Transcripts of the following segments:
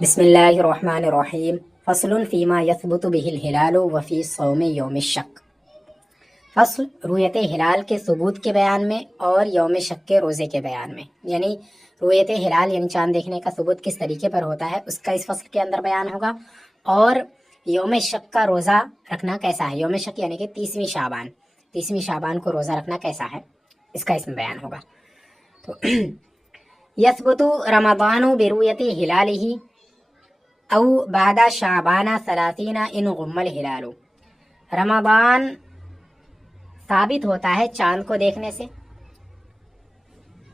بسم اللہ الرحمن الرحیم فصل فیما یثبت به الہلال وفی صوم یوم الشک۔ فصل رویت ہلال کے ثبوت کے بیان میں اور یوم شک کے روزے کے بیان میں، یعنی رویت ہلال یعنی چاند دیکھنے کا ثبوت کس طریقے پر ہوتا ہے اس کا اس فصل کے اندر بیان ہوگا، اور یوم شک کا روزہ رکھنا کیسا ہے، یوم شک یعنی کہ 30ویں شعبان کو روزہ رکھنا کیسا ہے اس کا اس میں بیان ہوگا۔ تو یثبت رمضان برؤیت ہلالہ او بعد شعبان 30 ان غم الہلال، رمضان ثابت ہوتا ہے چاند کو دیکھنے سے،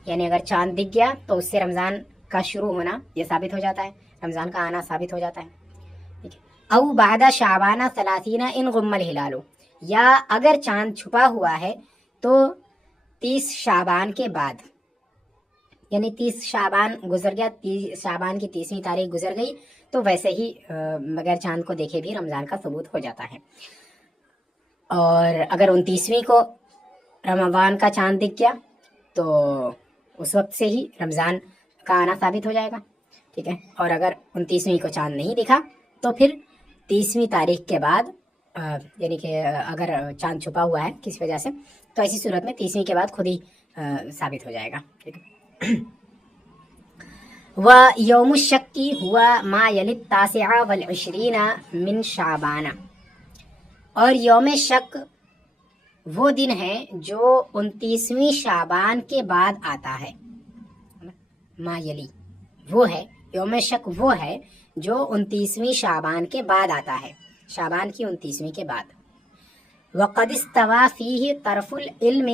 یعنی اگر چاند دکھ گیا تو اس سے رمضان کا شروع ہونا یہ ثابت ہو جاتا ہے، رمضان کا آنا ثابت ہو جاتا ہے۔ او بعد شعبان 30 ان غم الہلال، یا اگر چاند چھپا ہوا ہے تو 30 شعبان کے بعد، یعنی 30 شعبان گزر گیا، شعبان کی 30ویں تاریخ گزر گئی تو ویسے ہی بغیر چاند کو دیکھے بھی رمضان کا ثبوت ہو جاتا ہے، اور اگر 29ویں کو رمضان کا چاند دکھ گیا تو اس وقت سے ہی رمضان کا آنا ثابت ہو جائے گا، ٹھیک ہے۔ اور اگر 29ویں کو چاند نہیں دکھا تو پھر 30ویں تاریخ کے بعد، یعنی کہ اگر چاند چھپا ہوا ہے کسی وجہ سے تو ایسی صورت میں 30ویں کے بعد خود ہی ثابت ہو جائے گا، ٹھیک ہے۔ وَيَوْمُ الشَّكِّ هُوَ مَا يَلِي التَّاسِعَ وَالْعِشْرِينَ مِنْ شَعْبَانَ، اور یوم شک وہ دن ہے جو 29ویں شعبان کے بعد آتا ہے، ما یلی وہ ہے، یوم شک وہ ہے جو 29ویں شعبان کے بعد آتا ہے، شعبان کی 29ویں کے بعد۔ وَقَدْ اسْتَوَى فِيهِ طَرْفُ الْعِلْمِ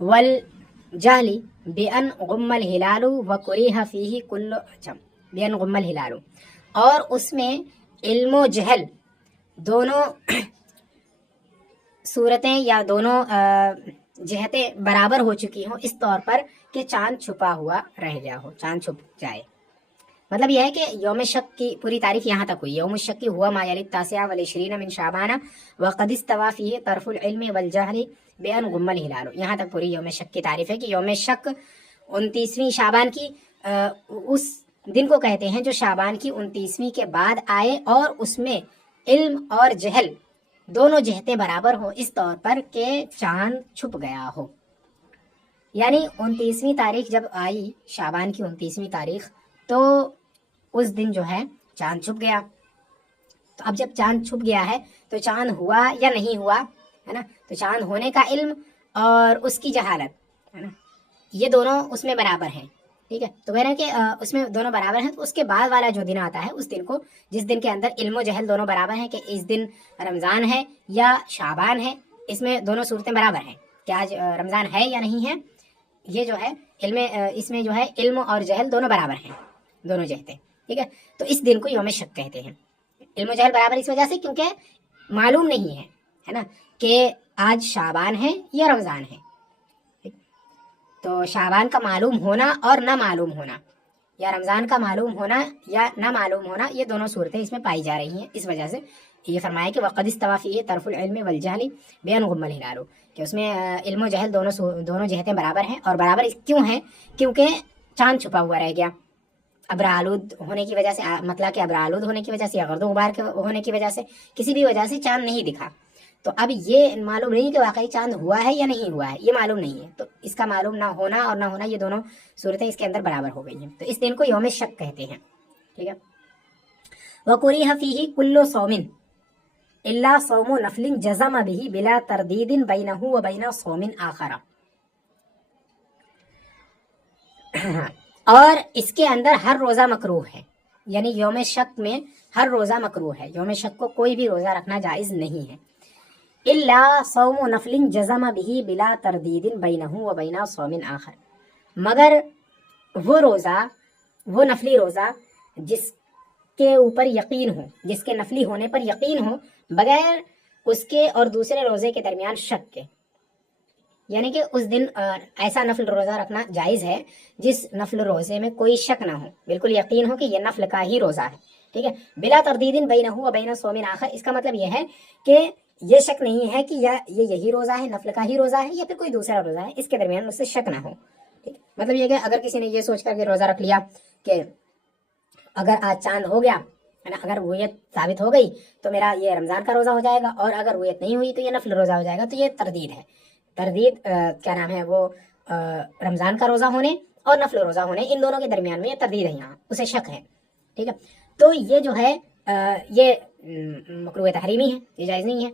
والجہل بأن غم الہلال وکریہ فیہ کل بأن غم الہلال، اور اس میں علم و جہل دونوں صورتیں یا دونوں جہتیں برابر ہو چکی ہوں، اس طور پر کہ چاند چھپا ہوا رہ گیا ہو، چاند چھپ جائے۔ مطلب یہ ہے کہ یوم شک کی پوری تعریف یہاں تک ہوئی، یوم الشک ہوا ما یلی التاسع والعشرین من شعبان وقد استوى فیہ طرف العلم والجہل بأن غم الہلال، یہاں تک پوری یوم شک کی تعریف ہے کہ یوم شک 29ویں شعبان کی اس دن کو کہتے ہیں جو شعبان کی 29ویں کے بعد آئے اور اس میں علم اور جہل دونوں جہتیں برابر ہوں، اس طور پر کہ چاند چھپ گیا ہو، یعنی 29ویں تاریخ جب آئی، شعبان کی 29ویں تاریخ، تو اس دن جو ہے چاند چھپ گیا۔ تو اب جب چاند چھپ گیا ہے تو چاند ہوا یا نہیں ہوا، ہے نا، تو چاند ہونے کا علم اور اس کی جہالت، ہے نا، یہ دونوں اس میں برابر ہیں، ٹھیک ہے۔ تو کہہ رہے ہیں کہ اس میں دونوں برابر ہیں، تو اس کے بعد والا جو دن آتا ہے اس دن کو، جس دن کے اندر علم و جہل دونوں برابر ہیں کہ اس دن رمضان ہے یا شعبان ہے، اس میں دونوں صورتیں برابر ہیں کہ آج رمضان ہے یا نہیں ہے، یہ جو ہے علم، اس میں جو ہے علم اور جہل دونوں برابر ہیں، دونوں جہتیں، ٹھیک ہے۔ تو اس دن کو یوم شک کہتے ہیں، علم و جہل برابر اس وجہ سے کیونکہ معلوم نہیں ہے نا کہ آج شعبان ہے یا رمضان ہے، تو شعبان کا معلوم ہونا اور نہ معلوم ہونا، یا رمضان کا معلوم ہونا یا نہ معلوم ہونا، یہ دونوں صورتیں اس میں پائی جا رہی ہیں، اس وجہ سے یہ فرمایا کہ وقد استوى فیہ طرف العلم والجہل بأن غم الہلال، کہ اس میں علم و جہل دونوں جہتیں برابر ہیں، اور برابر کیوں ہیں؟ کیونکہ چاند چھپا ہوا رہ گیا، ابر آلود ہونے کی وجہ سے، مطلب کہ ابر آلود ہونے کی وجہ سے یا گرد و غبار کے ہونے کی وجہ سے، کسی بھی وجہ سے چاند نہیں دکھا، تو اب یہ معلوم نہیں کہ واقعی چاند ہوا ہے یا نہیں ہوا ہے، یہ معلوم نہیں ہے، تو اس کا معلوم نہ ہونا اور نہ ہونا یہ دونوں صورتیں اس کے اندر برابر ہو گئی ہیں، تو اس دن کو یوم شک کہتے ہیں، ٹھیک ہے۔ وَكُرِهَ فِيهِ كُلُّ صَوْمٍ إِلَّا صَوْمُ نَفْلٍ جَزَمَ بِهِ بِلَا تَرْدِيدٍ بَيْنَهُ وَبَيْنَ صَوْمٍ آخَرَ، اور اس کے اندر ہر روزہ مکروہ ہے، یعنی یوم شک میں ہر روزہ مکروہ ہے، یوم شک کو کوئی بھی روزہ رکھنا جائز نہیں ہے، الا صوم نفل جزم به بلا تردید بینہ و بین صوم آخر، مگر وہ روزہ، وہ نفلی روزہ جس کے اوپر یقین ہو، جس کے نفلی ہونے پر یقین ہو، بغیر اس کے اور دوسرے روزے کے درمیان شک کے، یعنی کہ اس دن ایسا نفل روزہ رکھنا جائز ہے جس نفل روزے میں کوئی شک نہ ہو، بالکل یقین ہو کہ یہ نفل کا ہی روزہ ہے، ٹھیک ہے۔ بلا تردید بینہ و بین صوم آخر، اس کا مطلب یہ ہے کہ یہ شک نہیں ہے کہ یہ یہی روزہ ہے، نفل کا ہی روزہ ہے، یا پھر کوئی دوسرا روزہ ہے، اس کے درمیان اس سے شک نہ ہو، ٹھیک۔ مطلب یہ کہ اگر کسی نے یہ سوچ کر کے روزہ رکھ لیا کہ اگر آج چاند ہو گیا ہے نا، اگر رویت ثابت ہو گئی تو میرا یہ رمضان کا روزہ ہو جائے گا، اور اگر رویت نہیں ہوئی تو یہ نفل روزہ ہو جائے گا. تو یہ تردید ہے. تردید کیا نام ہے وہ رمضان کا روزہ ہونے اور نفل روزہ ہونے، ان دونوں کے درمیان میں یہ تردید ہے، یہاں اسے شک ہے. ٹھیک ہے، تو یہ جو ہے یہ مکروہ تحریمی ہے، یہ جائز نہیں ہے.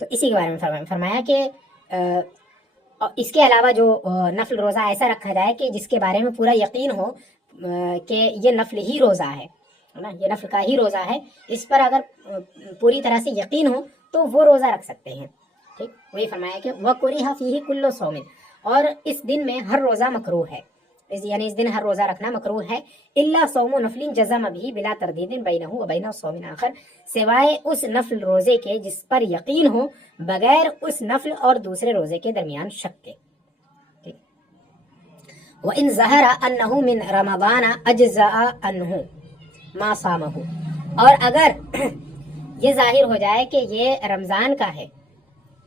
تو اسی کے بارے میں فرمایا کہ اس کے علاوہ جو نفل روزہ ایسا رکھا جائے کہ جس کے بارے میں پورا یقین ہو کہ یہ نفل ہی روزہ ہے نا، یہ نفل کا ہی روزہ ہے، اس پر اگر پوری طرح سے یقین ہو تو وہ روزہ رکھ سکتے ہیں. ٹھیک، وہی فرمایا کہ وَكُرِهَ فِيهِ كُلُّ صَوْمٍ، اور اس دن میں ہر روزہ مکروہ ہے، یعنی اس دن ہر روزہ رکھنا مکروہ ہے. الا صوم نفل جزم به بلا تردید بینہ وبین صوم آخر، سوائے اس نفل روزے کے جس پر یقین ہو بغیر اس نفل اور دوسرے روزے کے درمیان شک کے. وَإِن ظَهَرَ أَنَّهُ مِن رَمَضَانَ أَجْزَأَ عَنْهُ مَا صَامَهُ، اور اگر یہ ظاہر ہو جائے کہ یہ رمضان کا ہے،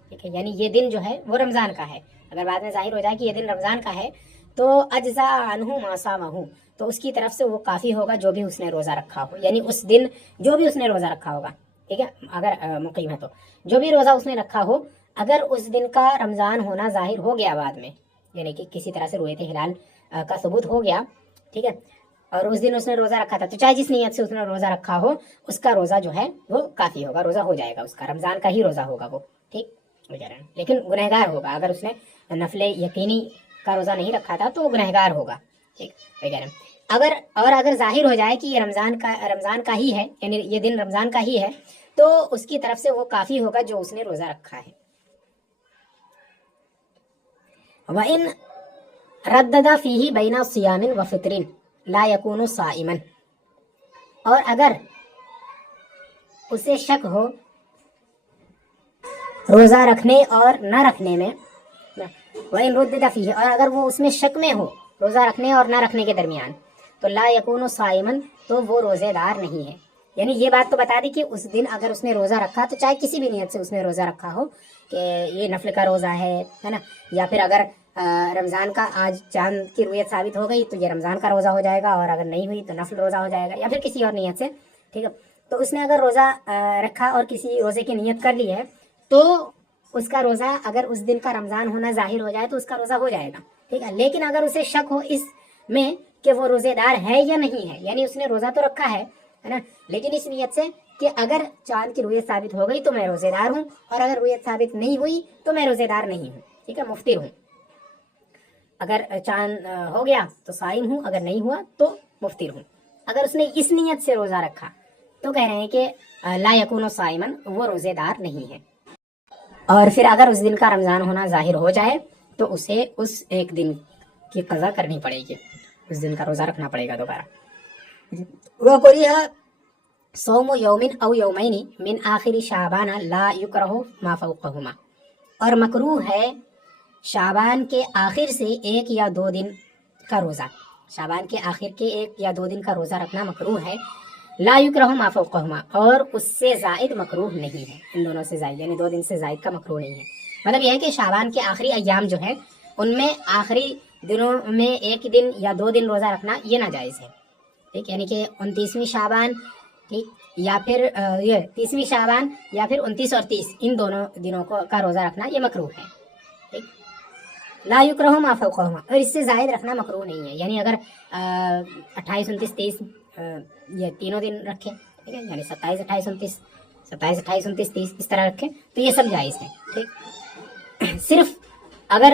ٹھیک ہے، یعنی یہ دن جو ہے وہ رمضان کا ہے، اگر بعد میں ظاہر ہو جائے کہ یہ دن رمضان کا ہے تو اجزاء عنہ ما صامہ، تو اس کی طرف سے وہ کافی ہوگا جو بھی اس نے روزہ رکھا ہو، یعنی اس دن جو بھی اس نے روزہ رکھا ہوگا. ٹھیک ہے، اگر مقیم ہے تو جو بھی روزہ اس نے رکھا ہو، اگر اس دن کا رمضان ہونا ظاہر ہو گیا بعد میں، یعنی کہ کسی طرح سے رویت ہلال کا ثبوت ہو گیا، ٹھیک ہے، اور اس دن اس نے روزہ رکھا تھا، تو چاہے جس نیت سے اس نے روزہ رکھا ہو اس کا روزہ جو ہے وہ کافی ہوگا، روزہ ہو جائے گا، اس کا رمضان کا ہی روزہ ہوگا وہ. ٹھیک، لیکن گنہگار ہوگا. اگر اس نے نفل یقینی کا روزہ نہیں رکھا تھا تو گنہگار ہوگا. ٹھیک وغیرہ. اگر ظاہر ہو جائے کہ یہ رمضان کا ہی ہے، یعنی یہ دن رمضان کا ہی ہے، تو اس کی طرف سے وہ کافی ہوگا جو اس نے روزہ رکھا ہے. وَإِن رَدَّدَ فِيهِ بَيْنَ صِيَامٍ وَفِطْرٍ لَا يَكُونُ صَائِمًا، اور اگر اسے شک ہو روزہ رکھنے اور نہ رکھنے میں، وَإِن رُدِّدَ فِيهِ، اور اگر وہ اس میں شک میں ہو روزہ رکھنے اور نہ رکھنے کے درمیان، تو لا یکون صائمن، تو وہ روزے دار نہیں ہے. یعنی یہ بات تو بتا دی کہ اس دن اگر اس نے روزہ رکھا تو چاہے کسی بھی نیت سے اس نے روزہ رکھا ہو کہ یہ نفل کا روزہ ہے نا، یا پھر اگر رمضان کا آج چاند کی رویت ثابت ہو گئی تو یہ رمضان کا روزہ ہو جائے گا، اور اگر نہیں ہوئی تو نفل روزہ ہو جائے گا، یا پھر کسی اور نیت سے. ٹھیک ہے، تو اس نے اگر روزہ رکھا اور کسی روزے کی نیت کر لی ہے تو اس کا روزہ اگر اس دن کا رمضان ہونا ظاہر ہو جائے تو اس کا روزہ ہو جائے گا. ٹھیک ہے، لیکن اگر اسے شک ہو اس میں کہ وہ روزے دار ہے یا نہیں ہے، یعنی اس نے روزہ تو رکھا ہے نا، لیکن اس نیت سے کہ اگر چاند کی رویت ثابت ہو گئی تو میں روزے دار ہوں، اور اگر رویت ثابت نہیں ہوئی تو میں روزے دار نہیں ہوں. ٹھیک ہے، مفطر ہوں. اگر چاند ہو گیا تو صائم ہوں، اگر نہیں ہوا تو مفطر ہوں. اگر اس نے اس نیت سے روزہ رکھا تو کہہ رہے ہیں کہ لا یکون صائمن، وہ روزے دار نہیں ہے. اور پھر اگر اس دن کا رمضان ہونا ظاہر ہو جائے تو اسے اس ایک دن کی قضا کرنی پڑے گی، اس دن کا روزہ رکھنا پڑے گا دوبارہ. وَقُرِهَ صَوْمُ يَوْمٍ أَوْ يَوْمَيْنِ مِنْ آخِرِ شَعْبَانَ لَا يُكْرَهُ مَا فَوْقَهُمَا، اور مکروہ ہے شعبان کے آخر سے ایک یا دو دن کا روزہ، شعبان کے آخر کے ایک یا دو دن کا روزہ رکھنا مکروہ ہے. لا یکرہ ما فوقہما، اور اس سے زائد مکروہ نہیں ہے، ان دونوں سے زائد یعنی دو دن سے زائد کا مکروہ نہیں ہے. مطلب یہ ہے کہ شعبان کے آخری ایام جو ہے ان میں آخری دنوں میں ایک دن یا دو دن روزہ رکھنا یہ ناجائز ہے. ٹھیک، یعنی کہ 29ویں شعبان، ٹھیک، یا پھر یہ 30ویں شعبان، یا پھر 29 اور 30، ان دونوں دنوں کا روزہ رکھنا یہ مکروہ ہے. ٹھیک، لا یکرہ ما فوقہما، اور اس سے زائد رکھنا مکروہ نہیں ہے. یعنی اگر 28 29 30 یہ تینوں دن رکھے، ٹھیک ہے، یعنی 27 28 29 27 28 29 30 اس طرح رکھے تو یہ سب جائز ہے. ٹھیک، صرف اگر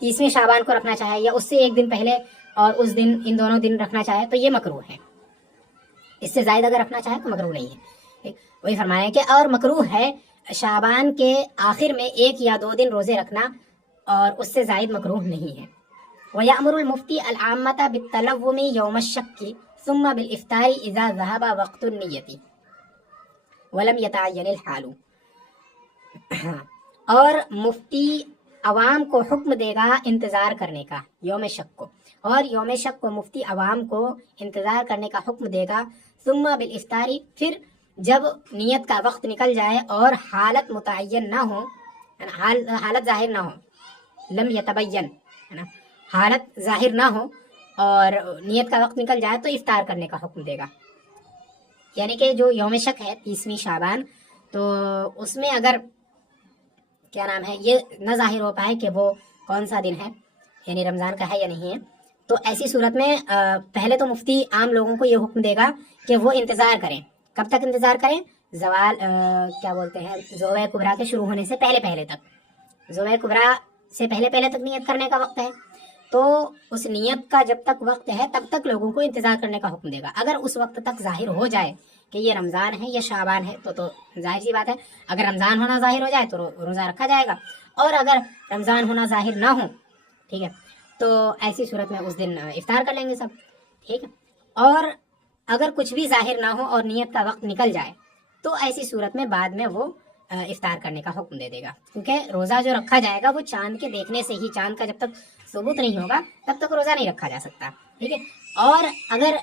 30ویں شعبان کو رکھنا چاہے یا اس سے ایک دن پہلے اور اس دن ان دونوں دن رکھنا چاہے تو یہ مکروہ ہے. اس سے زائد اگر رکھنا چاہے تو مکروہ نہیں ہے. ٹھیک، وہی فرمایا کہ اور مکروہ ہے شعبان کے آخر میں ایک یا دو دن روزے رکھنا، اور اس سے زائد مکروہ نہیں ہے. وَيَأْمُرُ الْمُفْتِي الْعَامَّةَ بِالتَّلَوُّمِ يَوْمَ الشَّكِّ ثُمَّ بِالْإِفْطَارِ إِذَا ذَهَبَ وَقْتُ النِّيَّةِ وَلَمْ يَتَعَيَّنِ الْحَالُ، اور مفتی عوام کو حکم دے گا انتظار کرنے کا یوم شک کو، اور یوم شک کو مفتی عوام کو انتظار کرنے کا حکم دے گا. ثم بالافطاری، پھر جب نیت کا وقت نکل جائے اور حالت متعین نہ ہو، حالت ظاہر نہ ہو، لم یتبین، ہے نا، حالت ظاہر نہ ہو اور نیت کا وقت نکل جائے تو افطار کرنے کا حکم دے گا. یعنی کہ جو یوم شک ہے 30ویں شعبان، تو اس میں اگر کیا نام ہے یہ نہ ظاہر ہو پائے کہ وہ کون سا دن ہے، یعنی رمضان کا ہے یا نہیں ہے، تو ایسی صورت میں پہلے تو مفتی عام لوگوں کو یہ حکم دے گا کہ وہ انتظار کریں. کب تک انتظار کریں؟ زوال کیا بولتے ہیں زوال کبریٰ کے شروع ہونے سے پہلے پہلے تک. زوال کبریٰ سے پہلے پہلے تک نیت کرنے کا وقت ہے، تو اس نیت کا جب تک وقت ہے تب تک لوگوں کو انتظار کرنے کا حکم دے گا. اگر اس وقت تک ظاہر ہو جائے کہ یہ رمضان ہے یا شعبان ہے تو ظاہر سی بات ہے اگر رمضان ہونا ظاہر ہو جائے تو روزہ رکھا جائے گا، اور اگر رمضان ہونا ظاہر نہ ہو، ٹھیک ہے، تو ایسی صورت میں اس دن افطار کر لیں گے سب، ٹھیک ہے. اور اگر کچھ بھی ظاہر نہ ہو اور نیت کا وقت نکل جائے تو ایسی صورت میں بعد میں وہ افطار کرنے کا حکم دے دے گا، کیونکہ روزہ جو رکھا جائے گا وہ چاند کے دیکھنے سے ہی، چاند کا جب تک ثبوت نہیں ہوگا تب تک روزہ نہیں رکھا جا سکتا، ٹھیک ہے. اور اگر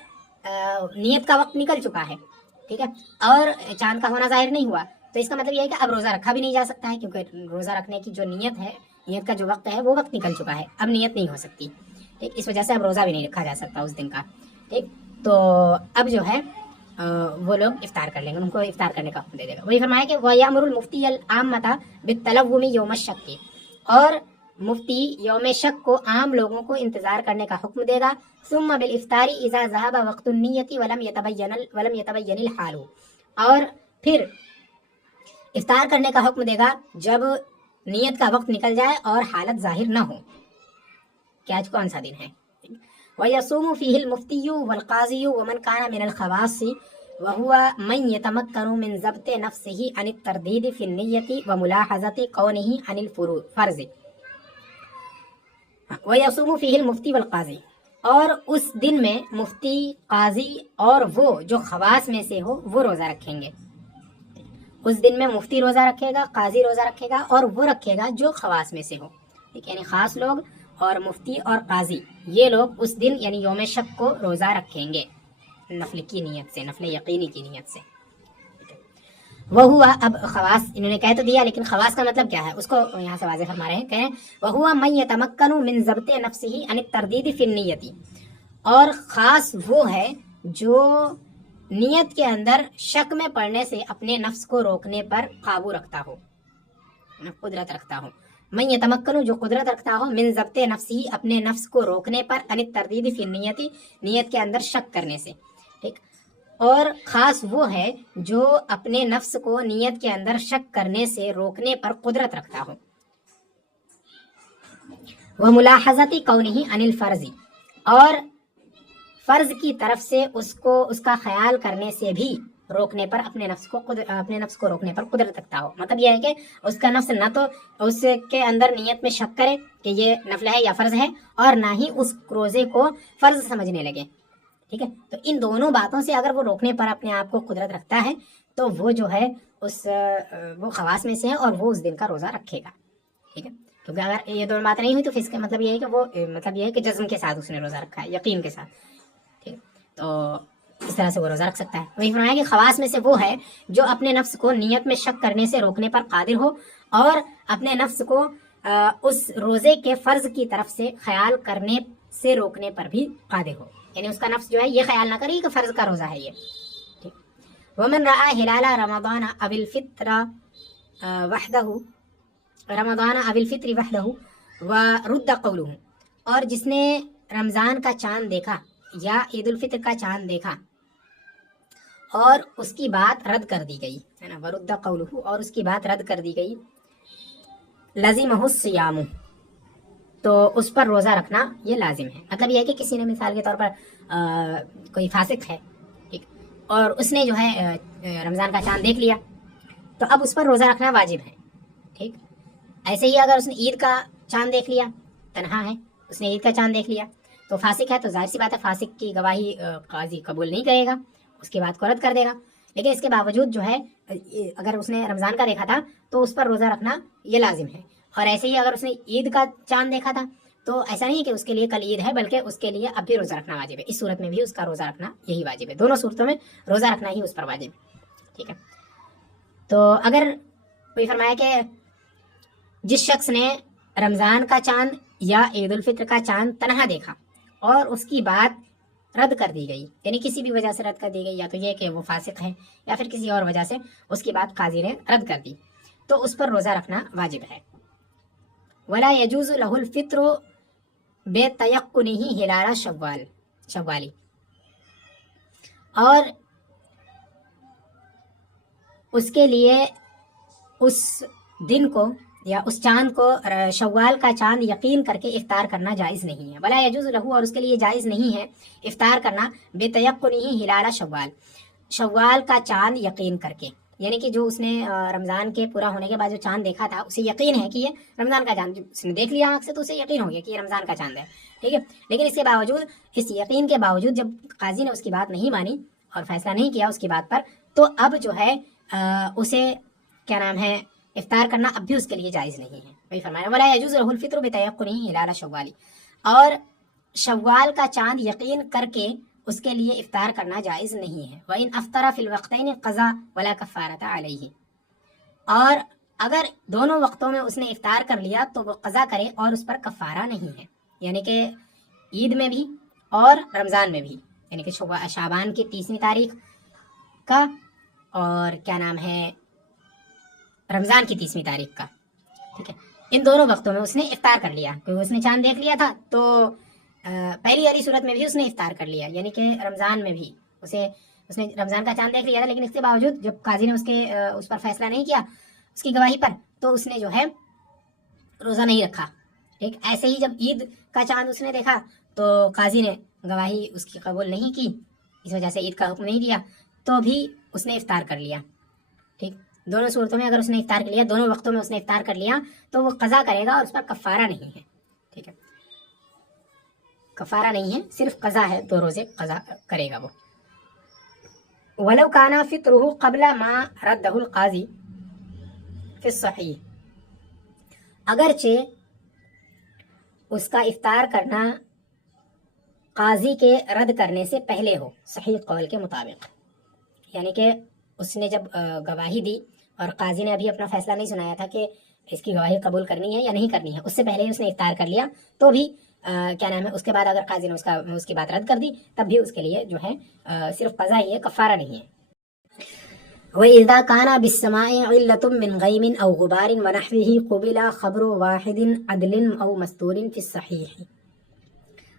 نیت کا وقت نکل چکا ہے، ٹھیک ہے، اور چاند کا ہونا ظاہر نہیں ہوا تو اس کا مطلب یہ ہے کہ اب روزہ رکھا بھی نہیں جا سکتا ہے، کیونکہ روزہ رکھنے کی جو نیت ہے، نیت کا جو وقت ہے وہ وقت نکل چکا ہے، اب نیت نہیں ہو سکتی، ٹھیک. اس وجہ سے اب روزہ بھی نہیں رکھا جا سکتا اس دن کا، ٹھیک. تو اب جو ہے وہ لوگ افطار کر لیں گے، ان کو افطار کرنے کا حکم دے دے گا. وہی فرمایا کہ وَيَأْمُرُ الْمُفْتِيَ الْعَامَّةَ بِالتَّلَوُّمِ يَوْمَ الشَّكِّ، اور مفتی یوم شک کو عام لوگوں کو انتظار کرنے کا حکم دے گا. ثُمَّ بِالْإِفْطَارِ إِذَا ذَهَبَ وَقْتُ النِّيَّةِ وَلَمْ يَتَبَيَّنِ الْحَالُ، اور پھر افطار کرنے کا حکم دے گا جب نیت کا وقت نکل جائے اور حالت ظاہر نہ ہو کہ آج کون سا دن ہے. وَيَصُومُ فِيهِ الْمُفْتِيُّ وَالْقَاضِيُّ وَمَنْ كَانَ مِنَ الْخَوَاصِ وَهُوَ مَنْ يَتَمَكَّنُ مِنْ ضَبْطِ نَفْسِهِ عَنِ التَّرْدِيدِ فِي النِّيَّةِ وَمُلَاحَظَةِ كَوْنِهِ عَنِ الْفَرْضِ. وَيَصُومُ فِيهِ الْمُفْتِي وَالْقَاضِي، اور اس دن میں مفتی، قاضی اور وہ جو خواص میں سے ہو وہ روزہ رکھیں گے. اس دن میں مفتی روزہ رکھے گا، قاضی روزہ رکھے گا، اور وہ رکھے گا جو خواص میں سے ہو، یعنی خاص لوگ اور مفتی اور قاضی یہ لوگ اس دن یعنی یوم شک کو روزہ رکھیں گے نفل کی نیت سے، نفل یقینی کی نیت سے. وہ ہوا، اب خواص انہوں نے کہہ تو دیا لیکن خواص کا مطلب کیا ہے اس کو یہاں سے واضح فرما رہے ہیں، کہہ رہے ہیں وہ ہوا من یتمکن من ضبط نفسه عن التردید فی النیت، اور خاص وہ ہے جو نیت کے اندر شک میں پڑنے سے اپنے نفس کو روکنے پر قابو رکھتا ہو، قدرت رکھتا ہو. من یتمکن جو قدرت رکھتا ہو، من ضبط نفسه اپنے نفس کو روکنے پر، عن التردید فی النیت نیت کے اندر شک کرنے سے، ٹھیک. اور خاص وہ ہے جو اپنے نفس کو نیت کے اندر شک کرنے سے روکنے پر قدرت رکھتا ہو. وَمُلَاحَظَةِ كَوْنِهِ عَنِ الْفَرْضِ، اور فرض کی طرف سے اس کا خیال کرنے سے بھی روکنے پر اپنے نفس کو روکنے پر قدرت رکھتا ہو. مطلب یہ ہے کہ اس کا نفس نہ تو اس کے اندر نیت میں شک کرے کہ یہ نفل ہے یا فرض ہے، اور نہ ہی اس روزے کو فرض سمجھنے لگے، ٹھیک ہے. تو ان دونوں باتوں سے اگر وہ روکنے پر اپنے آپ کو قدرت رکھتا ہے تو وہ جو ہے وہ خواص میں سے ہے اور وہ اس دن کا روزہ رکھے گا، ٹھیک ہے. کیونکہ اگر یہ دونوں باتیں نہیں ہوئی تو پھر اس کا مطلب یہ ہے کہ وہ مطلب یہ ہے کہ جزم کے ساتھ اس نے روزہ رکھا ہے، یقین کے ساتھ، ٹھیک. تو اس طرح سے وہ روزہ رکھ سکتا ہے. وہی فرمایا کہ خواص میں سے وہ ہے جو اپنے نفس کو نیت میں شک کرنے سے روکنے پر قادر ہو، اور اپنے نفس کو اس روزے کے فرض کی طرف سے خیال کرنے سے روکنے پر بھی قادر ہو، یعنی اس کا نفس جو ہے یہ خیال نہ کرے کہ فرض کا روزہ ہے یہ، ٹھیک. ومن رأى هلال رمضان او الفطر وحده ورد قوله، اور جس نے رمضان کا چاند دیکھا یا عید الفطر کا چاند دیکھا اور اس کی بات رد کر دی گئی ہے نا، ورد قوله، اور اس کی بات رد کر دی گئی، لزمہ الصیام، تو اس پر روزہ رکھنا یہ لازم ہے. مطلب یہ ہے کہ کسی نے مثال کے طور پر کوئی فاسق ہے، ٹھیک، اور اس نے جو ہے رمضان کا چاند دیکھ لیا تو اب اس پر روزہ رکھنا واجب ہے، ٹھیک. ایسے ہی اگر اس نے عید کا چاند دیکھ لیا، تنہا ہے، اس نے عید کا چاند دیکھ لیا تو فاسق ہے، تو ظاہر سی بات ہے فاسق کی گواہی قاضی قبول نہیں کرے گا، اس کی بات کو رد کر دے گا. لیکن اس کے باوجود جو ہے اگر اس نے رمضان کا دیکھا تھا تو اس پر روزہ رکھنا یہ لازم ہے. اور ایسے ہی اگر اس نے عید کا چاند دیکھا تھا تو ایسا نہیں کہ اس کے لیے کل عید ہے، بلکہ اس کے لیے اب بھی روزہ رکھنا واجب ہے. اس صورت میں بھی اس کا روزہ رکھنا یہی واجب ہے، دونوں صورتوں میں روزہ رکھنا ہی اس پر واجب ہے، ٹھیک ہے. تو اگر کوئی فرمایا کہ جس شخص نے رمضان کا چاند یا عید الفطر کا چاند تنہا دیکھا اور اس کی بات رد کر دی گئی، یعنی کسی بھی وجہ سے رد کر دی گئی، یا تو یہ کہ وہ فاسق ہے یا پھر کسی اور وجہ سے اس کی بات قاضی نے رد کر دی، تو اس پر روزہ رکھنا واجب ہے۔ ولا يجوز له الفطر بتيقنه ہلال شوالی، اور اس کے لیے اس دن کو یا اس چاند کو، شوال کا چاند یقین کر کے افطار کرنا جائز نہیں ہے۔ ولا یجوز لہو، اور اس کے لیے جائز نہیں ہے افطار کرنا بتیقنہ ہلال شوال کا چاند یقین کر کے، یعنی کہ جو اس نے رمضان کے پورا ہونے کے بعد جو چاند دیکھا تھا اسے یقین ہے کہ یہ رمضان کا چاند، اس نے دیکھ لیا آنکھ سے تو اسے یقین ہو گیا کہ یہ رمضان کا چاند ہے، ٹھیک ہے، لیکن اس کے باوجود، اس یقین کے باوجود جب قاضی نے اس کی بات نہیں مانی اور فیصلہ نہیں کیا اس کی بات پر، تو اب جو ہے اسے کیا نام ہے افطار کرنا اب بھی اس کے لیے جائز نہیں ہے۔ وہی فرمایا ولا یجوز له الفطر بتيقنه ہلال شوالی، اور شوال کا چاند یقین کر کے اس کے لیے افطار کرنا جائز نہیں ہے۔ وَإِنْ أَفْطَرَ فِي الْوَقْتَيْنِ قَضَى وَلَا كَفَّارَةَ عَلَيْهِ، اور اگر دونوں وقتوں میں اس نے افطار کر لیا تو وہ قضا کرے اور اس پر کفارہ نہیں ہے، یعنی کہ عید میں بھی اور رمضان میں بھی، یعنی کہ شعبان کی 30ویں تاریخ کا اور کیا نام ہے رمضان کی 30ویں تاریخ کا، ٹھیک ہے، ان دونوں وقتوں میں اس نے افطار کر لیا، کیونکہ اس نے چاند دیکھ لیا تھا تو پہلی والی صورت میں بھی اس نے افطار کر لیا، یعنی کہ رمضان میں بھی اس نے رمضان کا چاند دیکھ لیا تھا، لیکن اس کے باوجود جب قاضی نے اس پر فیصلہ نہیں کیا اس کی گواہی پر، تو اس نے جو ہے روزہ نہیں رکھا، ٹھیک۔ ایسے ہی جب عید کا چاند اس نے دیکھا تو قاضی نے گواہی اس کی قبول نہیں کی، اس وجہ سے عید کا حکم نہیں دیا، تو بھی اس نے افطار کر لیا، ٹھیک۔ دونوں صورتوں میں اگر اس نے افطار کر لیا، دونوں وقتوں میں اس نے افطار کر لیا تو وہ قضا کرے گا اور اس پر کفارہ نہیں ہے، ٹھیک ہے، کفارہ نہیں ہے، صرف قضا ہے، 2 روزے قضا کرے گا وہ۔ وَلَوْ كَانَ فِطْرُهُ قَبْلَ مَا رَدَّهُ الْقَاضِي فِي الصَّحِيحِ، اگرچہ اس کا افطار کرنا قاضی کے رد کرنے سے پہلے ہو، صحیح قول کے مطابق، یعنی کہ اس نے جب گواہی دی اور قاضی نے ابھی اپنا فیصلہ نہیں سنایا تھا کہ اس کی گواہی قبول کرنی ہے یا نہیں کرنی ہے، اس سے پہلے ہی اس نے افطار کر لیا، تو بھی کیا نام ہے اس کے بعد اگر قاضی نے اس کی بات رد کر دی تب بھی اس کے لیے جو ہے صرف قضا ہی ہے، کفارہ نہیں ہے۔ وَإِذَا كَانَ بِالسَّمَاءِ عِلَّةٌ مِّن غَيْمٍ أَوْ غُبَارٍ وَنَحْوِهِ قُبِلَ خَبْرُ وَاحِدٍ عَدْلٍ أَوْ مَسْتُورٍ فِي الصَّحِيحِ،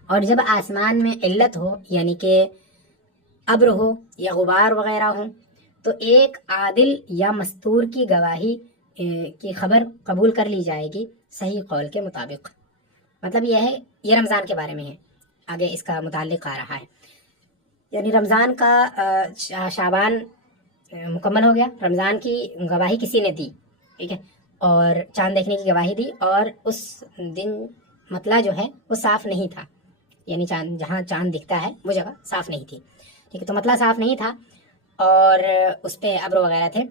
اور جب آسمان میں علت ہو، یعنی کہ ابر ہو یا غبار وغیرہ ہو، تو ایک عادل یا مستور کی گواہی کی خبر قبول کر لی جائے گی صحیح قول کے مطابق۔ مطلب یہ ہے، یہ رمضان کے بارے میں ہے، آگے اس کا متعلق آ رہا ہے، یعنی رمضان کا شعبان مکمل ہو گیا، رمضان کی گواہی کسی نے دی، ٹھیک ہے، اور چاند دیکھنے کی گواہی دی، اور اس دن مطلع جو ہے وہ صاف نہیں تھا، یعنی چاند جہاں چاند دکھتا ہے وہ جگہ صاف نہیں تھی، ٹھیک ہے، تو مطلع صاف نہیں تھا اور اس پہ ابر وغیرہ تھے،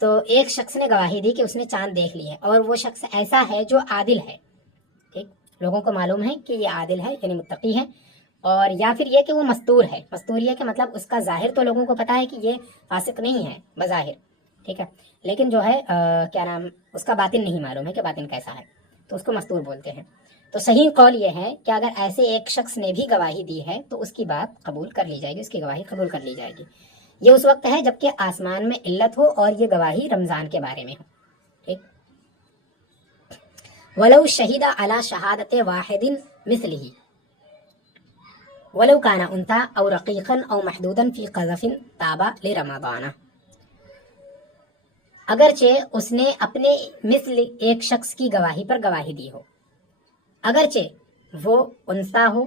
تو ایک شخص نے گواہی دی کہ اس نے چاند دیکھ لی ہے، اور وہ شخص ایسا ہے جو عادل ہے، ٹھیک، لوگوں کو معلوم ہے کہ یہ عادل ہے یعنی متقی ہے، اور یا پھر یہ کہ وہ مستور ہے، مستور یہ کہ مطلب اس کا ظاہر تو لوگوں کو پتا ہے کہ یہ فاسق نہیں ہے بظاہر، ٹھیک ہے، لیکن جو ہے کیا نام اس کا باطن نہیں معلوم ہے کہ باطن کیسا ہے، تو اس کو مستور بولتے ہیں۔ تو صحیح قول یہ ہے کہ اگر ایسے ایک شخص نے بھی گواہی دی ہے تو اس کی بات قبول کر لی جائے گی، اس کی گواہی قبول کر لی جائے گی۔ یہ اس وقت ہے جبکہ آسمان میں علت ہو اور یہ گواہی رمضان کے بارے میں ہو، ٹھیک۔ وَلَوْ شَهِدَ عَلَى شَهَادَةِ وَاحِدٍ مِثْلِهِ وَلَوْ كَانَ أُنْثَىٰ أَوْ رَقِيقًا أَوْ مَحْدُودًا فِي قَذَفٍ تَابَ لِرَمَضَانَ، اگرچہ اس نے اپنے مثل ایک شخص کی گواہی پر گواہی دی ہو، اگرچہ وہ انثیٰ ہو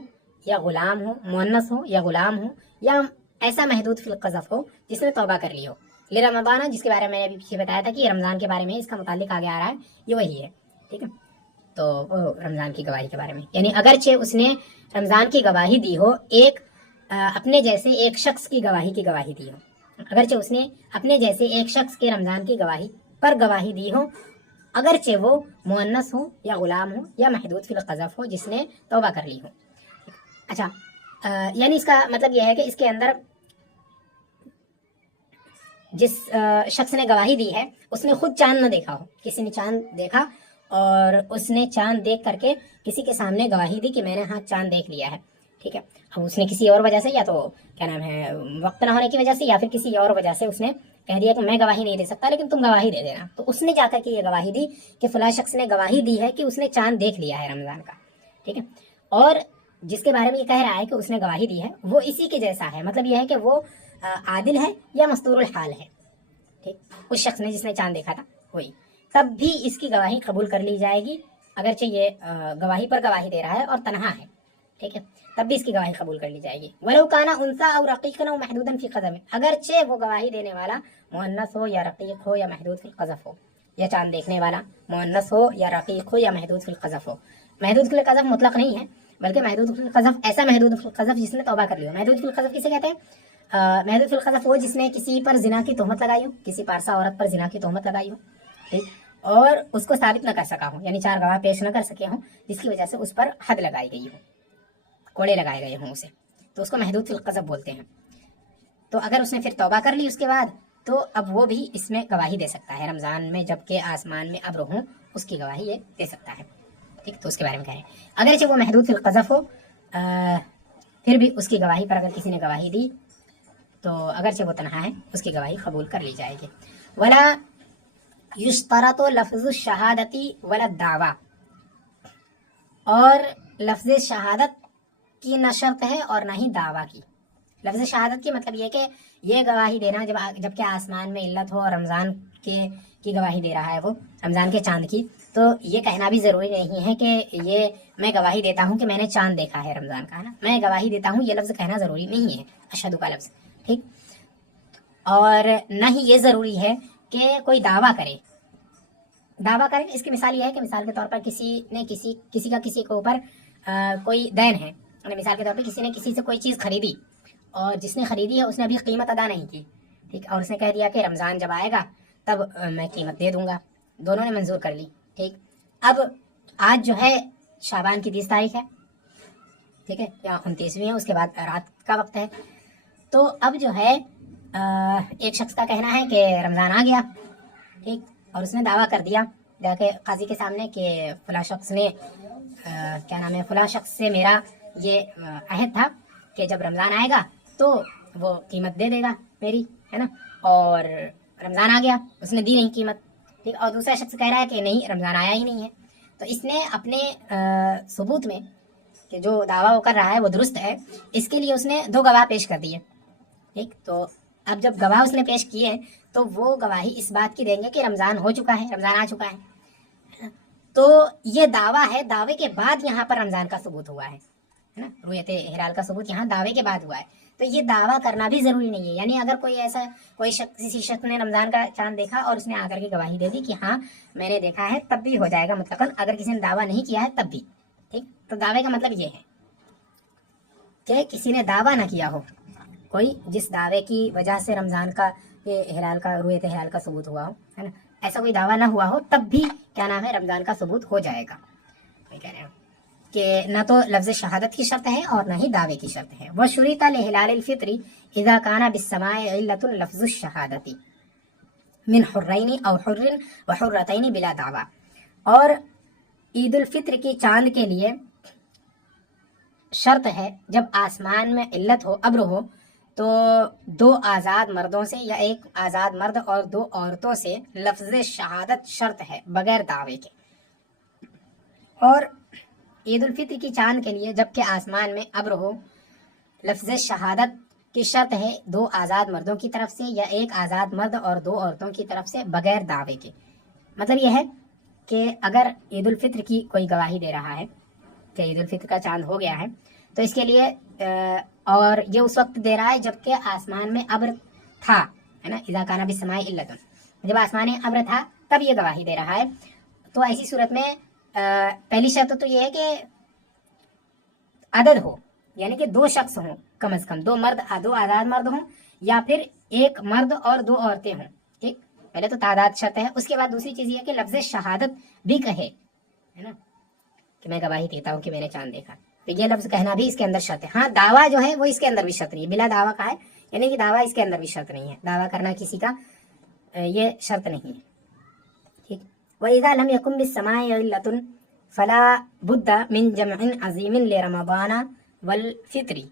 یا غلام ہو، مؤنث ہو یا غلام ہو، یا ایسا محدود فی القذف ہو جس نے توبہ کر لی ہو، لرمضان، جس کے بارے میں ابھی پیچھے بتایا تھا کہ یہ رمضان کے بارے میں، اس کا متعلق آگے آ رہا ہے، یہ وہی ہے، ٹھیک ہے، تو وہ رمضان کی گواہی کے بارے میں، یعنی اگرچہ اس نے رمضان کی گواہی دی ہو، ایک اپنے جیسے ایک شخص کی گواہی دی ہو، اگرچہ اس نے اپنے جیسے ایک شخص کے رمضان کی گواہی پر گواہی دی ہو، اگرچہ وہ مؤنث ہو یا غلام ہو یا محدود فی القذف ہو جس نے توبہ کر لی ہو۔ اچھا، یعنی اس کا مطلب یہ ہے کہ اس کے اندر جس شخص نے گواہی دی ہے اس نے خود چاند نہ دیکھا ہو، کسی نے چاند دیکھا اور اس نے چاند دیکھ کر کے کسی کے سامنے گواہی دی کہ میں نے ہاں چاند دیکھ لیا ہے، ٹھیک ہے. اب اس نے کسی اور وجہ سے یا تو کیا نام ہے وقت نہ ہونے کی وجہ سے یا پھر کسی اور وجہ سے اس نے کہہ دیا کہ میں گواہی نہیں دے سکتا لیکن تم گواہی دے دینا. تو اس نے جا کر کے یہ گواہی دی کہ فلاں شخص نے گواہی دی ہے کہ اس نے چاند دیکھ لیا ہے رمضان کا. ٹھیک ہے. اور جس کے بارے میں یہ کہہ رہا ہے کہ اس نے گواہی دی ہے وہ اسی کے جیسا ہے. مطلب یہ ہے کہ وہ عادل ہے یا مستور الحال ہے. ٹھیک. اس شخص نے جس نے چاند دیکھا تھا وہی. تب بھی اس کی گواہی قبول کر لی جائے گی اگرچہ یہ گواہی پر گواہی دے رہا ہے اور تنہا ہے. ٹھیک ہے. تب بھی اس کی گواہی قبول کر لی جائے گی. ولو کانا انثى او رقیقا او محدودا فی قدم، اگرچہ وہ گواہی دینے والا مؤنث ہو یا رقیق ہو یا محدود فی القذف ہو. یا چاند دیکھنے والا مؤنث ہو یا رقیق ہو یا محدود فی القذف ہو. محدود فی القذف مطلق نہیں ہے بلکہ محدود فی القذف ایسا محدود فی القذف جس نے توبہ کر لی ہو. محدود فی القذف کسے کہتے ہیں؟ محدود فی القذف وہ جس نے کسی پر زنا کی تہمت لگائی ہو، کسی پارسا عورت پر زنا کی تہمت لگائی ہو. ٹھیک. اور اس کو ثابت نہ کر سکا ہو، یعنی 4 گواہ پیش نہ کر سکے ہوں، جس کی وجہ سے اس پر حد لگائی گئی ہو، کوڑے لگائے گئے ہوں اسے، تو اس کو محدود فی القذف بولتے ہیں. تو اگر اس نے پھر توبہ کر لی اس کے بعد تو اب وہ بھی اس میں گواہی دے سکتا ہے. رمضان میں جب کہ آسمان میں ابر ہوں اس کی گواہی یہ دے سکتا ہے. ٹھیک. تو اس کے بارے میں کہہ رہے ہیں اگرچہ وہ محدود فی القذف ہو پھر بھی اس کی گواہی پر اگر کسی نے گواہی دی تو اگرچہ وہ تنہا ہے اس کی گواہی قبول کر لی جائے گی. ولا یشترط لفظ الشہادتی ولا الدعوی، اور لفظ شہادت کی نہ شرط ہے اور نہ ہی دعویٰ کی. لفظ شہادت کی مطلب یہ کہ یہ گواہی دینا جب کہ آسمان میں علت ہو اور رمضان کی گواہی دے رہا ہے وہ رمضان کے چاند کی، تو یہ کہنا بھی ضروری نہیں ہے کہ یہ میں گواہی دیتا ہوں کہ میں نے چاند دیکھا ہے رمضان کا، ہے نا، میں گواہی دیتا ہوں، یہ لفظ کہنا ضروری نہیں ہے اشہدو کا لفظ. ٹھیک. اور نہ ہی یہ ضروری ہے کہ کوئی دعویٰ کرے. دعویٰ کرے اس کی مثال یہ ہے کہ مثال کے طور پر کسی کا کسی کے اوپر کوئی دین ہے، مثال کے طور پر کسی نے کسی سے کوئی چیز خریدی اور جس نے خریدی ہے اس نے ابھی قیمت ادا نہیں کی. ٹھیک. اور اس نے کہہ دیا کہ رمضان جب آئے گا تب میں قیمت دے دوں گا. دونوں نے منظور کر لی. ٹھیک. اب آج جو ہے شعبان کی 30 تاریخ ہے. ٹھیک ہے. یا 29ویں ہے، اس کے بعد رات کا وقت ہے. تو اب جو ہے ایک شخص کا کہنا ہے کہ رمضان آ گیا. ٹھیک. اور اس نے دعویٰ کر دیا جا کے قاضی کے سامنے کہ فلاں شخص نے فلاں شخص سے میرا یہ عہد تھا کہ جب رمضان آئے گا تو وہ قیمت دے دے گا میری، ہے نا، اور رمضان آ گیا اس نے دی نہیں قیمت. ٹھیک. اور دوسرا شخص کہہ رہا ہے کہ نہیں رمضان آیا ہی نہیں ہے. تو اس نے اپنے ثبوت میں کہ جو دعویٰ وہ کر رہا ہے وہ درست ہے، اس کے لیے اس نے 2 گواہ پیش کر دیے. ٹھیک. تو اب جب گواہ اس نے پیش کیے تو وہ گواہی اس بات کی دیں گے کہ رمضان ہو چکا ہے، رمضان آ چکا ہے. تو یہ دعویٰ ہے، دعوے کے بعد یہاں پر رمضان کا ثبوت ہوا ہے نا، رؤیت ہلال کا ثبوت یہاں دعوے کے بعد ہوا ہے. تو یہ دعویٰ کرنا بھی ضروری نہیں ہے. یعنی اگر کوئی شخص کسی شخص نے رمضان کا چاند دیکھا اور اس نے آ کر کے گواہی دے دی کہ ہاں میں نے دیکھا ہے، تب بھی ہو جائے گا مطلقاً. اگر کسی نے دعویٰ نہیں کیا ہے تب بھی. ٹھیک. تو دعوے کا مطلب یہ ہے کہ کسی نے دعویٰ نہ کیا ہو، کوئی جس دعوے کی وجہ سے رمضان کا ہلال کا رؤیت ہلال کا ثبوت ہوا ہو، ہے نا، ایسا کوئی دعویٰ نہ ہوا ہو تب بھی کیا نام ہے رمضان کا ثبوت ہو جائے گا. میں کہہ رہا ہوں کہ نہ تو لفظ شہادت کی شرط ہے اور نہ ہی دعوے کی شرط ہے. وشرط لہلال الفطر اذا كان بالسماع علت لفظ الشہادتی من حرین او حر وحرتین بلا دعوی. اور عید الفطر کی چاند کے لیے شرط ہے جب آسمان میں علت ہو، ابر ہو، تو 2 آزاد مردوں سے یا 1 آزاد مرد اور 2 عورتوں سے لفظ شہادت شرط ہے بغیر دعوے کے. اور عید الفطر کی چاند کے لیے جب کہ آسمان میں ابر ہو، لفظ شہادت کی شرط ہے 2 آزاد مردوں کی طرف سے یا 1 آزاد مرد اور 2 عورتوں کی طرف سے بغیر دعوے کے. مطلب یہ ہے کہ اگر عید الفطر کی کوئی گواہی دے رہا ہے کہ عید الفطر کا چاند ہو گیا ہے تو اس کے لیے اور یہ اس وقت دے رہا ہے جب کہ آسمان میں ابر تھا، ہے نا، اذا کان بالسماء علت، جب آسمان میں ابر تھا تب یہ گواہی دے رہا ہے. تو ایسی صورت میں پہلی شرط تو یہ ہے کہ عدد ہو، یعنی کہ 2 شخص ہوں کم از کم، 2 مرد 2 آزاد مرد ہوں یا پھر 1 مرد اور 2 عورتیں ہوں. ٹھیک. پہلے تو تعداد شرط ہے. اس کے بعد دوسری چیز یہ کہ لفظ شہادت بھی کہے، ہے نا، کہ میں گواہی دیتا ہوں کہ میں نے چاند دیکھا. تو یہ لفظ کہنا بھی اس کے اندر شرط ہے. ہاں دعویٰ جو ہے وہ اس کے اندر بھی شرط نہیں ہے. بلا دعویٰ کا ہے، یعنی کہ دعویٰ اس کے اندر بھی شرط نہیں ہے. دعویٰ کرنا کسی کا یہ شرط نہیں ہے. ٹھیک. وَإِذَا لَمْ يَكُنْ بِالسَّمَاءِ عِلَّةٌ فَلَا بُدَّ مِنْ جَمْعٍ عَظِيمٍ لِرَمَضَانَ والفطری،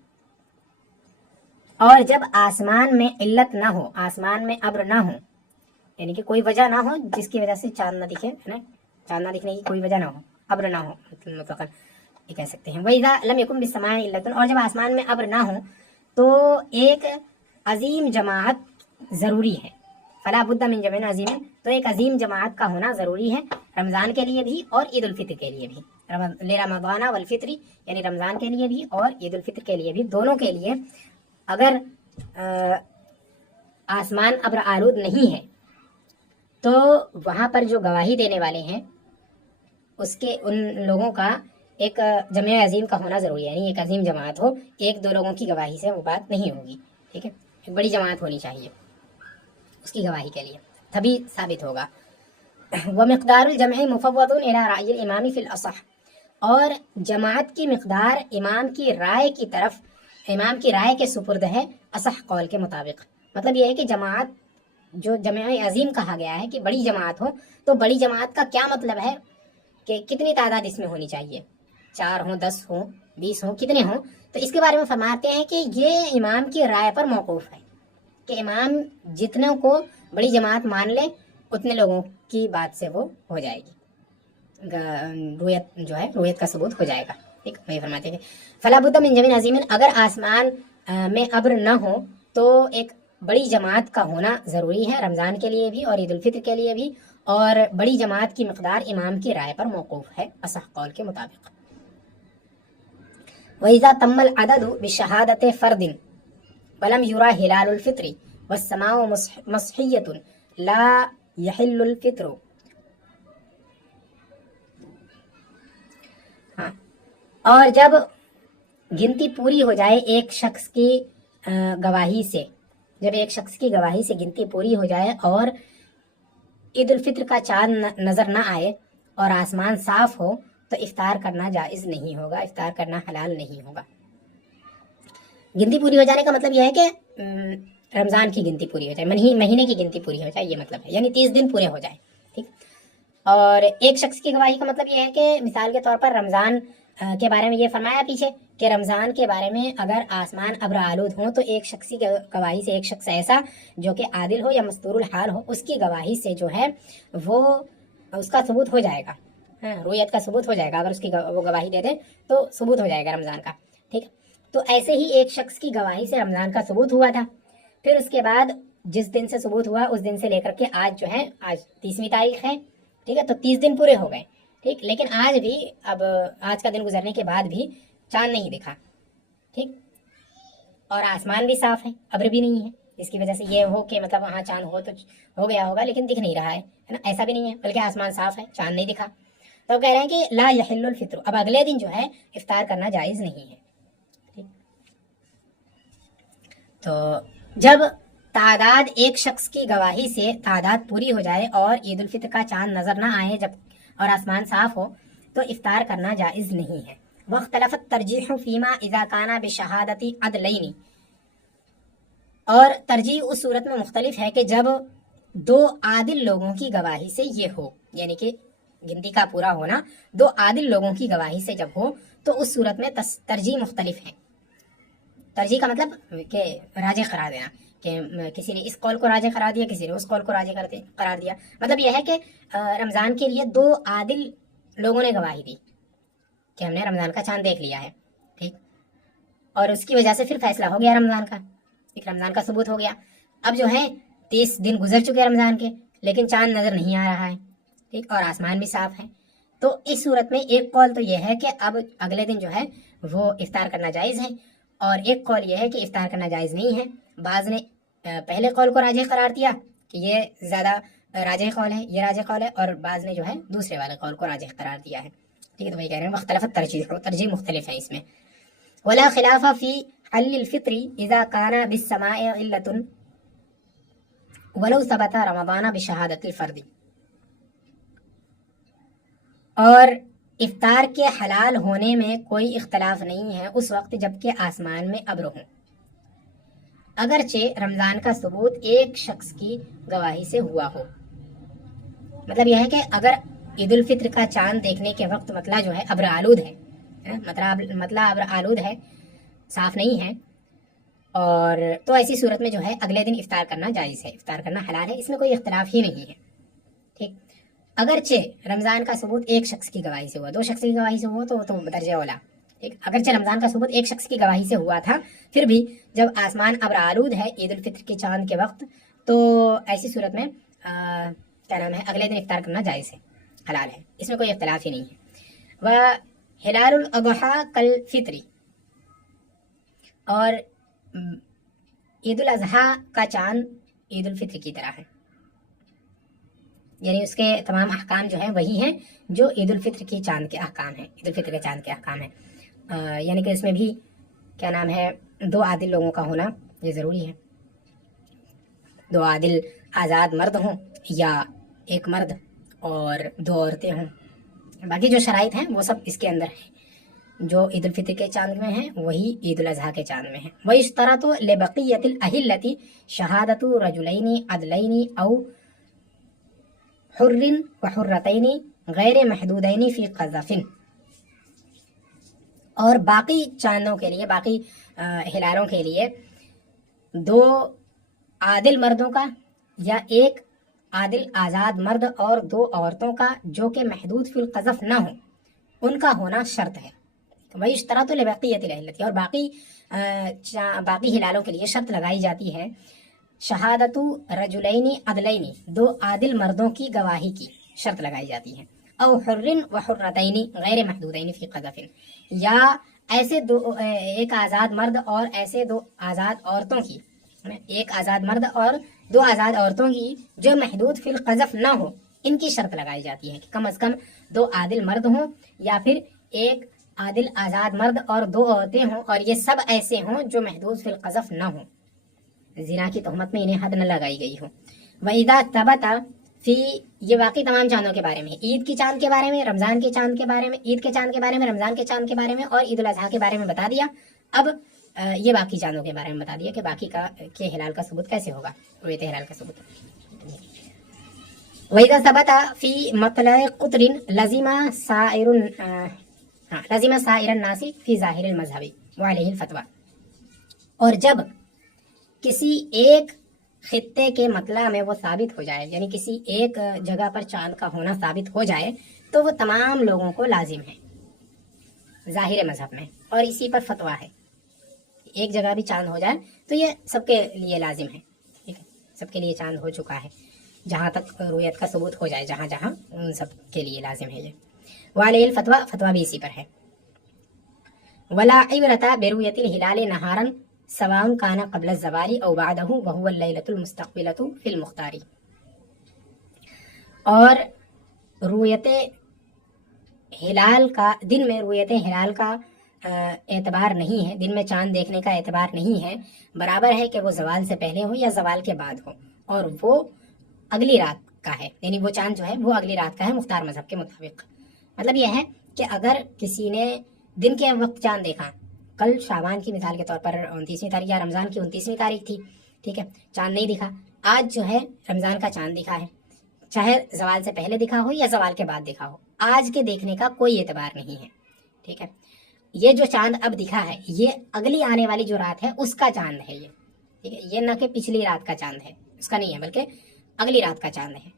اور جب آسمان میں علت نہ ہو، آسمان میں ابر نہ ہو، یعنی کہ کوئی وجہ نہ ہو جس کی وجہ سے چاند نہ دکھے، ہے نا، چاند نہ دکھنے کی کوئی وجہ نہ ہو، ابر نہ ہو مطلقاً یہ کہہ سکتے ہیں. وَإِذَا لَمْ يَكُنْ بِالسَّمَاءِ عِلَّةٌ، اور جب آسمان میں ابر نہ ہو تو ایک عظیم جماعت ضروری ہے. فلا بد من جمع عظیم، تو ایک عظیم جماعت کا ہونا ضروری ہے رمضان کے لیے بھی اور عید الفطر کے لیے بھی. لرمضان والفطری، یعنی رمضان کے لیے بھی اور عید الفطر کے لیے بھی، دونوں کے لیے. اگر آسمان ابر آلود نہیں ہے تو وہاں پر جو گواہی دینے والے ہیں اس کے ان لوگوں کا ایک جمع عظیم کا ہونا ضروری ہے، یعنی ایک عظیم جماعت ہو. ایک دو لوگوں کی گواہی سے وہ بات نہیں ہوگی. ٹھیک ہے، ایک بڑی جماعت ہونی چاہیے اس کی گواہی کے لیے، تبھی ثابت ہوگا. ومقدار الجمع مفوض الى رأی الامام فی الاصح، اور جماعت کی مقدار امام کی رائے کی طرف، امام کی رائے کے سپرد ہے اصح قول کے مطابق. مطلب یہ ہے کہ جماعت جو جمع عظیم کہا گیا ہے کہ بڑی جماعت ہو، تو بڑی جماعت کا کیا مطلب ہے کہ کتنی تعداد اس میں ہونی چاہیے، 4 ہوں، 10 ہوں، 20 ہوں، کتنے ہوں. تو اس کے بارے میں فرماتے ہیں کہ یہ امام کی رائے پر موقوف ہے، کہ امام جتنے کو بڑی جماعت مان لے اتنے لوگوں کی بات سے وہ ہو جائے گی، رویت جو ہے رویت کا ثبوت ہو جائے گا. ٹھیک، وہی فرماتے ہیں فلا بد من جمع عظیم، اگر آسمان میں ابر نہ ہو تو ایک بڑی جماعت کا ہونا ضروری ہے رمضان کے لیے بھی اور عید الفطر کے لیے بھی، اور بڑی جماعت کی مقدار امام کی رائے پر موقوف ہے اصح قول کے مطابق. وَإِذَا تَمَّ الْعَدَدُ بِشَهَادَةِ فَرْدٍ وَلَمْ يُرَى هِلَالُ الْفِطْرِ وَالسَّمَاءُ مَصْحِيَّةٌ لَا يَحِلُّ الْفِطْرُ. ہاں، اور جب گنتی پوری ہو جائے ایک شخص کی گواہی سے، جب ایک شخص کی گواہی سے گنتی پوری ہو جائے اور عید الفطر کا چاند نظر نہ آئے اور آسمان صاف ہو، تو افطار کرنا جائز نہیں ہوگا، افطار کرنا حلال نہیں ہوگا. گنتی پوری ہو جانے کا مطلب یہ ہے کہ رمضان کی گنتی پوری ہو جائے، مہینے کی گنتی پوری ہو جائے، یہ مطلب ہے، یعنی 30 دن پورے ہو جائے. ٹھیک، اور ایک شخص کی گواہی کا مطلب یہ ہے کہ مثال کے طور پر رمضان کے بارے میں یہ فرمایا پیچھے کہ رمضان کے بارے میں اگر آسمان ابر آلود ہوں تو ایک شخص کی گواہی سے، ایک شخص ایسا جو کہ عادل ہو یا مستور الحال ہو، اس کی گواہی سے جو ہے وہ اس کا ثبوت ہو جائے گا، رویت کا ثبوت ہو جائے گا. اگر اس کی وہ گواہی دے دے تو ثبوت ہو جائے گا رمضان کا. ٹھیک، تو ایسے ہی ایک شخص کی گواہی سے رمضان کا ثبوت ہوا تھا. پھر اس کے بعد جس دن سے ثبوت ہوا اس دن سے لے کر کے آج جو ہے، آج 30ویں تاریخ ہے. ٹھیک ہے، تو 30 دن پورے ہو گئے. ٹھیک، لیکن آج بھی، اب آج کا دن گزرنے کے بعد بھی چاند نہیں دکھا. ٹھیک، اور آسمان بھی صاف ہے، ابر بھی نہیں ہے، جس کی وجہ سے یہ ہو کہ مطلب وہاں چاند ہو تو ہو گیا ہوگا لیکن دکھ نہیں رہا ہے نا، ایسا بھی نہیں ہے، بلکہ آسمان صاف ہے، چاند نہیں دکھا. تو کہہ رہے ہیں کہ لا یحل الفطر، اب اگلے دن جو ہے افطار کرنا جائز نہیں ہے. ٹھیک، تو جب تعداد ایک شخص کی گواہی سے تعداد پوری ہو جائے اور عید الفطر کا چاند نظر نہ آئے جب اور آسمان صاف ہو تو افطار کرنا جائز نہیں ہے. واختلفت ترجیح فیما اذا کان بشہادت عدلین، اور ترجیح اس صورت میں مختلف ہے کہ جب 2 عادل لوگوں کی گواہی سے یہ ہو، یعنی کہ گنتی کا پورا ہونا 2 عادل لوگوں کی گواہی سے جب ہو تو اس صورت میں ترجیح مختلف ہے. ترجیح کا مطلب کہ راجح قرار دینا، کہ کسی نے اس قول کو راجح قرار دیا، کسی نے اس قول کو راجح قرار دیا. مطلب یہ ہے کہ رمضان کے لیے 2 عادل لوگوں نے گواہی دی کہ ہم نے رمضان کا چاند دیکھ لیا ہے. ٹھیک، اور اس کی وجہ سے پھر فیصلہ ہو گیا رمضان کا، ایک رمضان کا ثبوت ہو گیا. اب جو ہے 30 دن گزر چکے رمضان کے لیکن چاند نظر نہیں آ رہا ہے. ٹھیک، اور آسمان بھی صاف ہے. تو اس صورت میں ایک قول تو یہ ہے کہ اب اگلے دن جو ہے وہ افطار کرنا جائز ہے، اور ایک قول یہ ہے کہ افطار کرنا جائز نہیں ہے. بعض نے پہلے قول کو راجح قرار دیا کہ یہ زیادہ راجح قول ہے، یہ راجح قول ہے، اور بعض نے جو ہے دوسرے والے قول کو راجح قرار دیا ہے. ٹھیک ہے، تو وہی کہہ رہے ہیں مختلف ترجیح مختلف ہے اس میں. ولا خلاف فی حل الفطر اذا کان بالسماء علت ولو ثبت رمضان بشہادت الفرد، اور افطار کے حلال ہونے میں کوئی اختلاف نہیں ہے اس وقت جبکہ آسمان میں ابر ہوں، اگرچہ رمضان کا ثبوت ایک شخص کی گواہی سے ہوا ہو. مطلب یہ ہے کہ اگر عید الفطر کا چاند دیکھنے کے وقت مطلع جو ہے ابر آلود ہے، مطلع ابر آلود ہے صاف نہیں ہیں، اور تو ایسی صورت میں جو ہے اگلے دن افطار کرنا جائز ہے، افطار کرنا حلال ہے، اس میں کوئی اختلاف ہی نہیں ہے، ٹھیک۔ اگرچہ رمضان کا ثبوت ایک شخص کی گواہی سے ہوا، دو شخص کی گواہی سے ہوا تو درجہ اولا، ٹھیک۔ اگرچہ رمضان کا ثبوت ایک شخص کی گواہی سے ہوا تھا، پھر بھی جب آسمان ابر آلود ہے عید الفطر کے چاند کے وقت، تو ایسی صورت میں کیا نام ہے اگلے دن افطار کرنا جائز ہے، حلال ہے، اس میں کوئی اختلاف ہی نہیں ہے۔ وہلال الاضحیٰ کالفطری، اور عید الاضحیٰ کا چاند عید الفطر کی طرح ہے، یعنی اس کے تمام احکام جو ہیں وہی ہیں جو عید الفطر کی چاند کے احکام ہیں، عید الفطر کے چاند کے احکام ہیں، یعنی کہ اس میں بھی کیا نام ہے دو عادل لوگوں کا ہونا یہ ضروری ہے، دو عادل آزاد مرد ہوں یا ایک مرد اور دو عورتیں ہوں، باقی جو شرائط ہیں وہ سب اس کے اندر ہیں، جو عید الفطر کے چاند میں ہیں وہی عید الاضحیٰ کے چاند میں ہیں۔ وَيُشْتَرَطُ لِبَقِيَّةِ الْأَهِلَّةِ شَهَادَةُ رَجُلَيْنِ عَدْلَيْنِ أَوْ حُرٍّ وَحُرَّتَيْنِ غَيْرِ مَحْدُودَيْنِ فِي قَذَفٍ، اور باقی چاندوں کے لیے، باقی ہلالوں کے لیے دو عادل مردوں کا یا ایک عادل آزاد مرد اور دو عورتوں کا جو کہ محدود فی القذف نہ ہو، ان کا ہونا شرط ہے۔ وَيُشْتَرَطُ لِبَقِيَّةِ الْأَهِلَّةِ، اور باقی ہلالوں کے لیے شرط لگائی جاتی ہے شہادت رجلین عدلین، دو عادل مردوں کی گواہی کی شرط لگائی جاتی ہے، او حر وحرتین غیر محدودین فی قذف، یا ایسے دو ایک آزاد مرد اور ایسے دو آزاد عورتوں کی، ایک آزاد مرد اور دو آزاد عورتوں کی جو محدود فی القذف نہ ہو، ان کی شرط لگائی جاتی ہے کہ کم از کم دو عادل مرد ہوں یا پھر ایک عادل آزاد مرد اور دو عورتیں ہوں، اور یہ سب ایسے ہوں جو محدود فی القذف نہ ہوں، زنا کی تہمت میں انہیں حد نہ لگائی گئی ہو۔ وَإِذَا ثَبَتَ فی، یہ واقعی تمام چاندوں کے بارے میں، عید کی چاند کے بارے میں، رمضان کے چاند کے بارے میں، عید کے چاند کے بارے میں، رمضان کے چاند کے بارے میں اور عید الاضحیٰ کے بارے میں بتا دیا۔ اب یہ باقی چاندوں کے بارے میں بتا دیا کہ باقی کے ہلال کا ثبوت کیسے ہوگا، رؤیت ہلال کا ثبوت۔ وَإِذَا ثَبَتَ فی مطلع قطر لزم سائر الناس فی ظاہر المذہب وعلیہ الفتویٰ، اور جب کسی ایک خطے کے مطلع میں وہ ثابت ہو جائے، یعنی کسی ایک جگہ پر چاند کا ہونا ثابت ہو جائے تو وہ تمام لوگوں کو لازم ہے ظاہر مذہب میں، اور اسی پر فتویٰ ہے، ایک جگہ بھی چاند ہو جائے تو یہ سب کے لیے لازم ہے، ٹھیک ہے، سب کے لیے چاند ہو چکا ہے، جہاں تک رؤیت کا ثبوت ہو جائے، جہاں جہاں ان سب کے لیے لازم ہے یہ، وعلیہ الفتویٰ، فتویٰ بھی اسی پر ہے۔ ولا عبرۃ برؤیت الہلال نہارا سواء کان قبل الزوال او بعدہ وہو اللیلۃ المستقبلۃ فی المختار، اور رؤیت ہلال کا، دن میں رؤیت ہلال کا اعتبار نہیں ہے، دن میں چاند دیکھنے کا اعتبار نہیں ہے، برابر ہے کہ وہ زوال سے پہلے ہو یا زوال کے بعد ہو، اور وہ اگلی رات کا ہے، یعنی وہ چاند جو ہے وہ اگلی رات کا ہے مختار مذہب کے مطابق۔ مطلب یہ ہے کہ اگر کسی نے دن کے وقت چاند دیکھا، کل شعبان کی مثال کے طور پر 29ویں تاریخ یا رمضان کی 29ویں تاریخ تھی، ٹھیک ہے، چاند نہیں دکھا، آج جو ہے رمضان کا چاند دکھا ہے، چاہے زوال سے پہلے دکھا ہو یا زوال کے بعد دکھا ہو، آج کے دیکھنے کا کوئی اعتبار نہیں ہے، ٹھیک ہے۔ یہ جو چاند اب دکھا ہے یہ اگلی آنے والی جو رات ہے اس کا چاند ہے، یہ ٹھیک ہے، یہ نہ کہ پچھلی رات کا چاند ہے، اس کا نہیں ہے، بلکہ اگلی رات کا چاند ہے۔